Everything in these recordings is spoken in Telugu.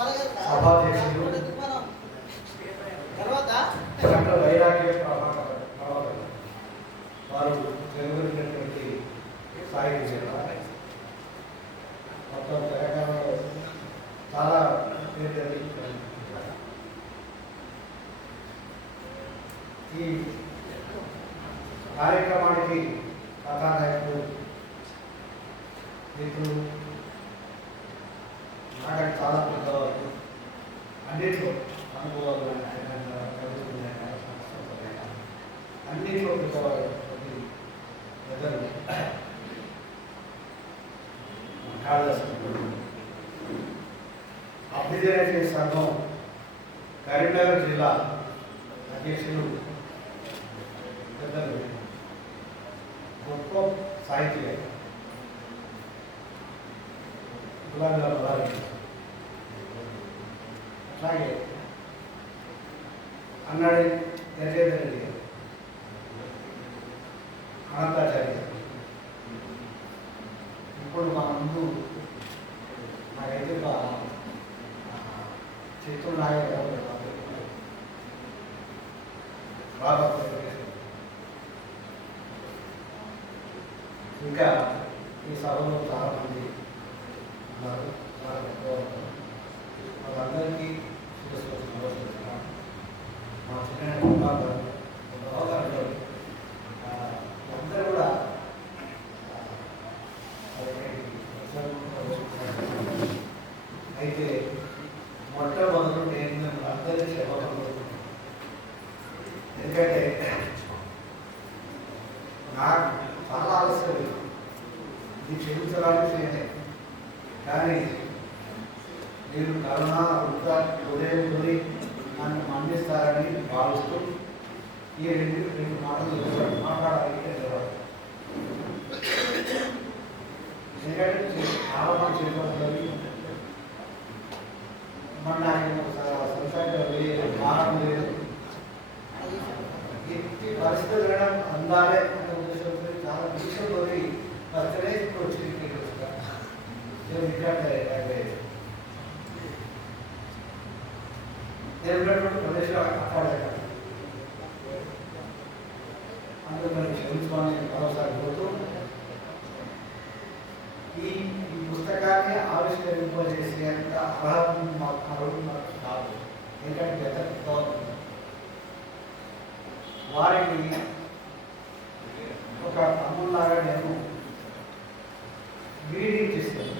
సభాధ్యక్షులు డాక్టర్ వైరాగ్య ప్రభాకర్ వారు జరుగుతున్నటువంటి సాహిత్య సేవ మొత్తం తెలంగాణలో చాలా పేరు ఈ కార్యక్రమానికి కథానాయకులు మిత్రులు నాకంటే చాలా పెద్దవాళ్ళు అన్నింటిలో అనుభవాలు అన్నింటిలో పెద్దవాళ్ళు పెద్దలు కాళిదాసు అభ్యుదయ సంఘం కరీంనగర్ జిల్లా అధ్యక్షులు పెద్దలు గొప్ప సాహిత్యవేత్త అట్లాగే అన్నాడు గజేందర్ రెడ్డి గారు, అనంతాచార్య గారు. ఇప్పుడు మా ముందు నాకైతే చిత్తూరు నాయకుడు బాగా ఇంకా ఈ సభలో చాలామంది ఉన్నారు, చాలా గొప్ప వాళ్ళందరికీ మా చిన్న అందరూ కూడా అయితే మొట్టమొదటి నేను అందరినీ క్షమపడుతున్నాను. ఎందుకంటే నాకు చాలా ఆలస్యం ఇది క్షమించడానికి చేయలే, కానీ మీరు కరుణ ఉదయంతో నన్ను మన్నిస్తారని భావిస్తూ ఈ రెండు మాటలు మాట్లాడాలి. ఎందుకంటే చాలా మంది చెప్పాలి మన సంసారంలో మారం లేదు, ఈ పరిస్థితులు వినడం అందాలే అనే ఉద్దేశంతో చాలా విషయంలో వస్తేనే వచ్చింది. నేను ప్రదేశంలో అక్కడ అందులో మనం క్షమించుకోవాలని మరోసారి కోరుతూ ఈ పుస్తకాన్ని ఆవిష్కరింపజేసేంత అర్హత మాకు కాదు. ఎందుకంటే వారికి ఒక తమ్ముళ్ళలాగా నేను బీఈడీ చేస్తాను.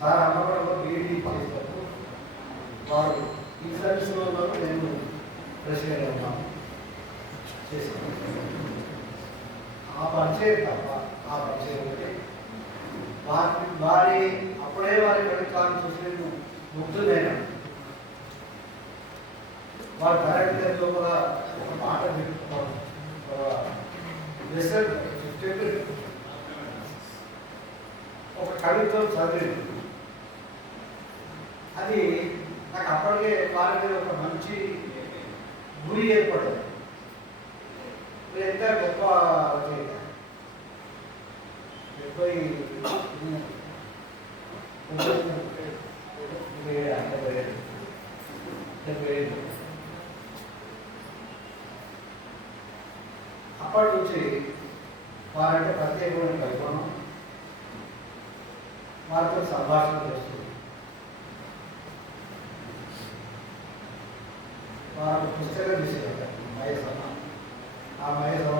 సార్ అన్నపడంలో బీఈడీ చేస్తాను. వారు ఈ సర్వీస్లో నేను ప్రెసిడెంట్ ఉన్నాను చేస్తాను. ఆ పరిచయం తప్ప ఆ పరిచయం ఒకటి వారి అప్పుడే వారి కవిత్వాన్ని చూసి నేను ముగ్ధులైనా. వారి కార్యక్రమంలో కూడా ఒక మాట చెప్పి ఒక కవిత్వం చదివి అది నాకు అప్పటికే వారి మీద ఒక మంచి గురి ఏర్పడదు. ఎంత గొప్ప రచయిత, 70 అప్పటి నుంచి వారంటే ప్రత్యేకమైన కల్పన, వారితో సంభాషణ చేస్తుంది. వారు పుస్తకం తీసుకెళ్తారు మహేసభ. ఆ మహేసభ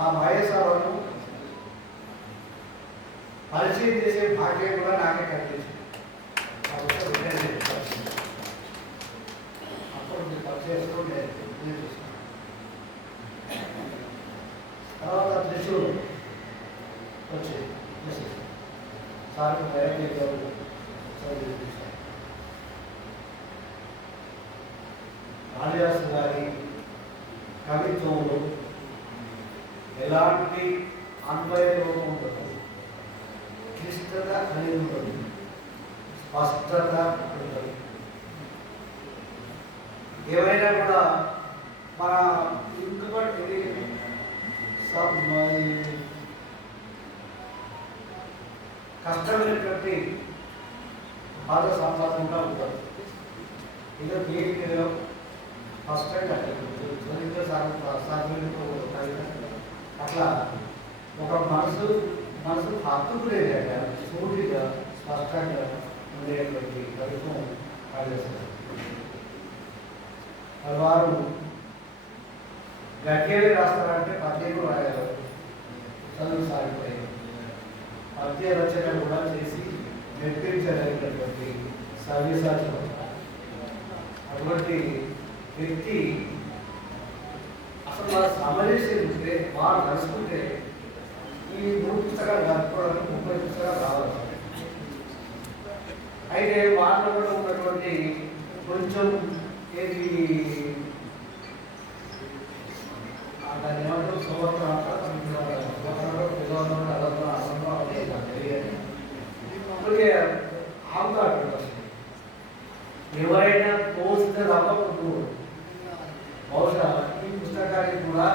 ఆ మహేసభను పరిచయం చేసే భాగ్యం కూడా నాకే కనిపించింది. అప్పుడు పరిచయం తర్వాత త్రిశూరు వచ్చి సార్ కాళిదాసు గారి కవిత్వంలో ఎలాంటి అన్వయంలో ఉంటుంది, క్లిష్టత అనేది ఉంటుంది, స్పష్టత ఉంటుంది. ఏమైనా కూడా మన ఇంకొకటి కష్టమైనటువంటి బాధ సంపాదనగా ఉంటుంది. ఇదో కేవీలో ఫస్ట్ టైం అట్లా ఒక మనసు హత్తుకునేదట సూటిగా స్పష్టంగా ఉండేటువంటి కవిత్వం పనిచేస్తారు. వారు గట్టిగా రాస్తారంటే పద్యం రాయారు, చదువు సాగిపోయారు. పద్య రచన కూడా చేసి మెప్పించగలిగినటువంటి సవ్యసాచనం. అటువంటి వ్యక్తి అసలు వాళ్ళు సమరేసి ఉంటే వాళ్ళు నడుచుకుంటే ఈ 3 పుస్తకాలు కలుపుకోవడానికి 30 పుస్తకాలు రావాలి. అయితే వాళ్ళలో కూడా ఉన్నటువంటి కొంచెం ఏది దాన్ని ఏమంటారు సంవత్సరం ఆగుతాడు. ఎవరైనా తోస్తే తప్పకుండా బహుశా ఈ పుస్తకానికి కూడా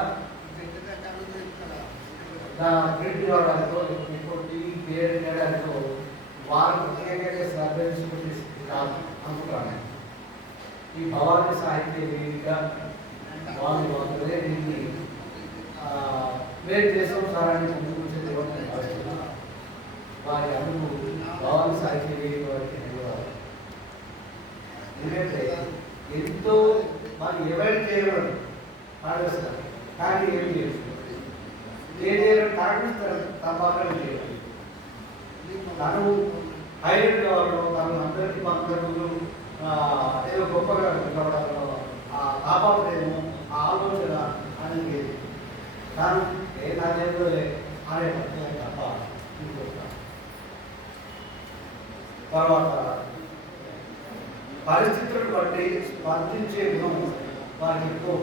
ప్రింట్ కావడానికో ఇంకోటి పేరు చేయడానికో వారు ప్రత్యేకంగా శ్రద్ధ తీసుకుని అనుకుంటాను. ఈ భవానీ సాహిత్య వేదిక వాళ్ళు మాత్రమే దీన్ని మేము చేసాం సారాన్ని ముందుకు వచ్చేది ఎవరిని భావిస్తున్నా వారి అందుకు భవానీ సాహిత్య వేదిక వారికి ధన్యవాదాలు. ఎందుకంటే ఎంతో మరి ఎవరు చేయడం పాడేస్తారు కానీ ఏం చేస్తారు ఏదైనా తాకిస్తారు తప్పకుండా చేయాలి. తను హైలైట్ కావడం, తను అందరికీ అందరూ ఏదో గొప్పగా కావడంలో ఆ తాపత్రయము ఆ ఆలోచన అనేది లేదు. తను ఏ నాదేదో అనే పద్ధతి తప్ప ఇంకొక తర్వాత పరిస్థితులను బట్టి స్పందించే గుణం వారికి ఎక్కువ.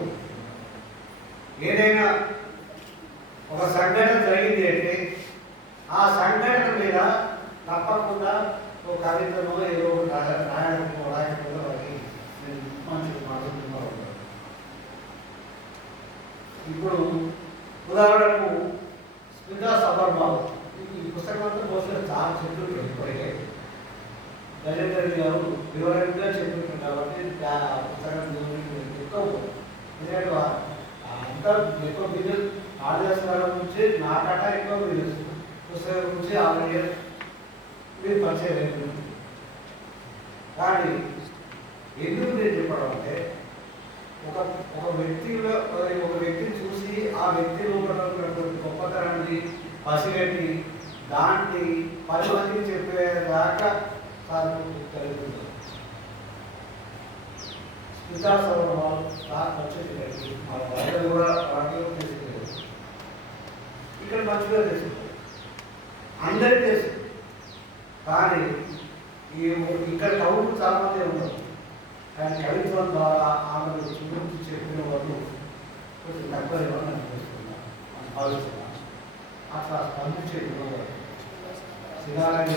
ఏదైనా ఒక సంఘటన జరిగింది అంటే ఆ సంఘటన మీద తప్పకుండా ఒక కవితను ఏదో రాయడంలో వారికి మంచి మాట్లాడుతూ ఉంటారు. ఇప్పుడు ఉదాహరణకు స్మితా సబర్వాల్ ఈ పుస్తకం అంతా మోసం చాలా చెట్లు వెళ్ళిపోయాయి. గజేంద్ర గారు వివరంగా చెప్తుంటారు కాబట్టి ఆ పుస్తకం ఎక్కువ ఎందుకంటే అంతా ఎక్కువ బిజినెస్ ఆదేశాల నుంచి నాకట ఎక్కువ బిజినెస్ పుస్తకం గురించి ఆల్రెడీ మీరు పరిచయం అయిపోయింది. కానీ ఎందుకు నేను చెప్పడం అంటే ఒక వ్యక్తిని చూసి ఆ వ్యక్తిలో ఉన్నటువంటి గొప్పతనాన్ని పసిగట్టి దాన్ని 10 మందికి చెప్పేదాకా కలుగుతుంది. స్మితా సబర్వాల్ వచ్చేసి కూడా తీసుకెళ్ళారు. ఇక్కడ మంచిగా తెలుసుకుంటారు, అందరికీ తెలుసు. కానీ ఇక్కడ కవులు చాలా మంది ఉన్నారు. కానీ కవిత్వం ద్వారా ఆమె చూపించి చెప్పిన వాళ్ళు కొంచెం తక్కువ అనిపిస్తున్నారు అని భావిస్తున్నారు. అట్లా స్పందించే సినారాయణ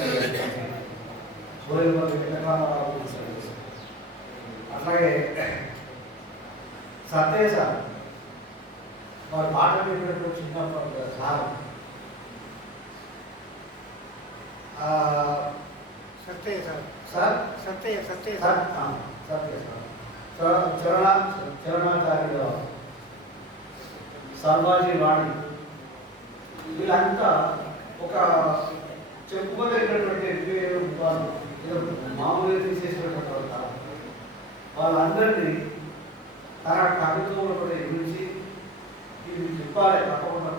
అట్లాగే సత్య సార్ వారు పాట పెట్టినప్పుడు చిన్నప్పుడు సార్ సత్య sir sir Satya Satya sir చరణాచార్య సర్వాజీ వాణి వీళ్ళంతా ఒక చెప్పుకోలేనటువంటి వాళ్ళు మామూలుగా తీసేసినటువంటి వాళ్ళందరినీ తన కవిత్వంలో కూడా ఎదిరించి ఇది చెప్పాలి తప్పకుండా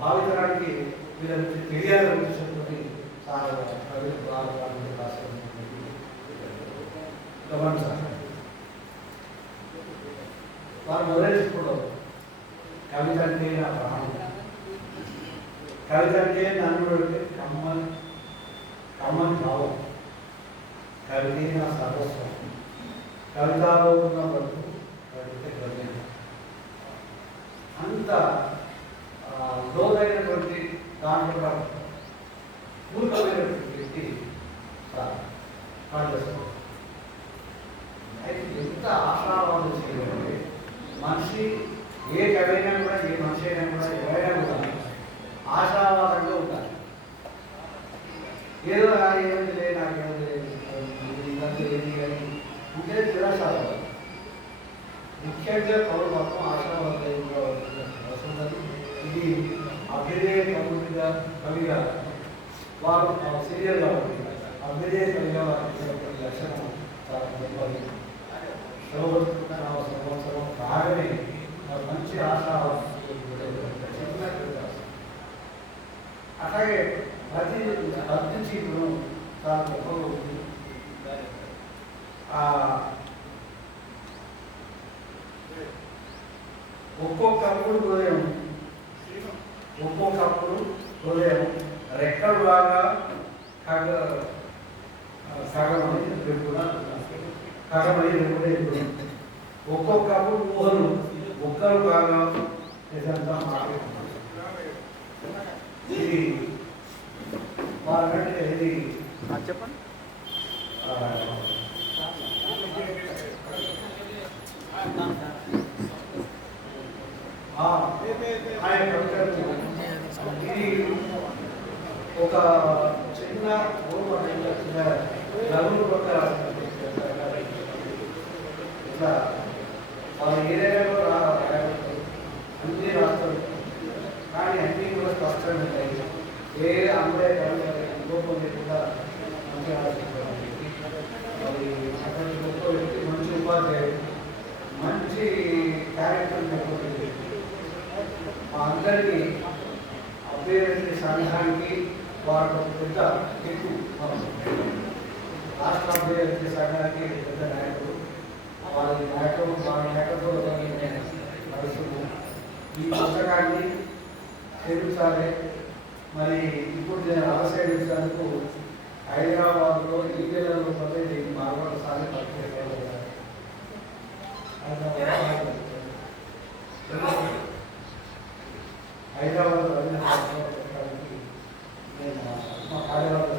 భావితరానికి వీళ్ళ నుంచి తెలియాలని ఉద్దేశంతో చాలా వారు మొదలెట్టుకోవడం కవిత అంటే నా ప్రాణం, కవిత అంటే నన్ను కమ్మని భావం, కవితే నా సర్వస్వం, కవితలో ఉన్న వరకు కవిత గమ్యం. అంత లోతైనటువంటి దాంట్లో పూర్వమైనటువంటి వ్యక్తి కాళేశ్వరం. అయితే ఎంత ఆశావాదం చేయాలంటే మనిషి ఏ కవైనా కూడా ఏ మనిషి అయినా కూడా ఎవరైనా కూడా ఆశావాదంగా ఉండాలి. ఏదో ఏమైంది లేదు నాకేమైంది ఇదంతా ఏది కానీ అంటే నిరాశాలు ముఖ్యంగా కవులు మొత్తం ఆశావాదంగా వస్తున్నది. ఇది అభ్యుదయ కవిగా వారు సీరియల్గా ఉంటుంది. అభ్యుదయ కవిగా వారి లక్షణం చాలా గొప్పది. సంవత్సరం బాగానే మంచి ఆశావాదం అట్లాగే ప్రతి జీవులు చాలా గొప్పగా ఉంది. ఒక్కొక్కప్పుడు హృదయం రెక్కలు బాగా ఒక్కొక్కప్పుడు ఊహలు ఒక్కరు బాగా ఇదంతా మాట్లాడుతున్నారు. ఇది వాళ్ళంటే ఇది చెప్పండి. ఇది ఒక చిన్న నలుగురు పక్క ఇట్లా వాళ్ళ ఏరియాలో అన్ని రాస్తారు కానీ అన్నీ కూడా స్పష్టంగా ఉంటాయి. ఏ అమ్మాయి లోపం లేకుండా మంచిగా రాసుకుంటారు. మరి అటువంటి గొప్ప వ్యక్తి మంచి ఉపాధ్యాయుడు మంచి క్యారెక్టర్ లేకపోతే మా అందరికీ అభ్యర్థి సంఘానికి వారు ఒక పెద్ద ఎక్కువ రాష్ట్ర అభ్యర్థి సంఘానికి పెద్ద నాయకుడు. వాళ్ళ నాయకత్వంలో నడుస్తుంది. ఈ పుస్తకాన్ని తెలుసారే మరి ఇప్పుడు నేను ఆశయించడానికి హైదరాబాద్లో ఈ జిల్లాలో పోతే దీన్ని మార్గసారి పరిచయం హైదరాబాద్ నేను మా కార్యవర్గ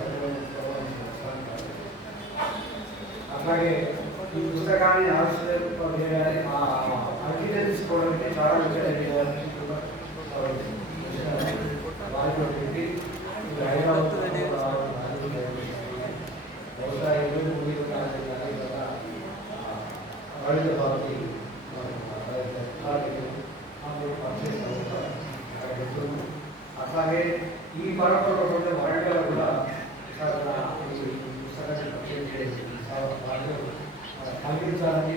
అట్లాగే ఈ పుస్తకాన్ని ఆవిష్కరించడానికి అంకితం తీసుకోవడానికి చాలా వారితో పెట్టి హైదరాబాద్ బహుశా 23 వరల్డ్ బాబీ అట్లాగే ఈ పరంపరలో ఉండే వరంగల్ కూడా అందించాలని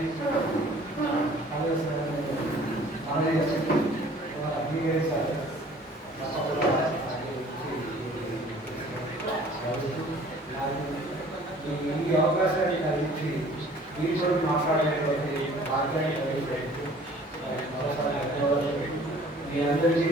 అంగీకరించాలి. ఈ అవకాశాన్ని కలిగించి వీటితో మాట్లాడేటువంటి భాగ్యాన్ని కలిగించవచ్చు. మీ అందరికీ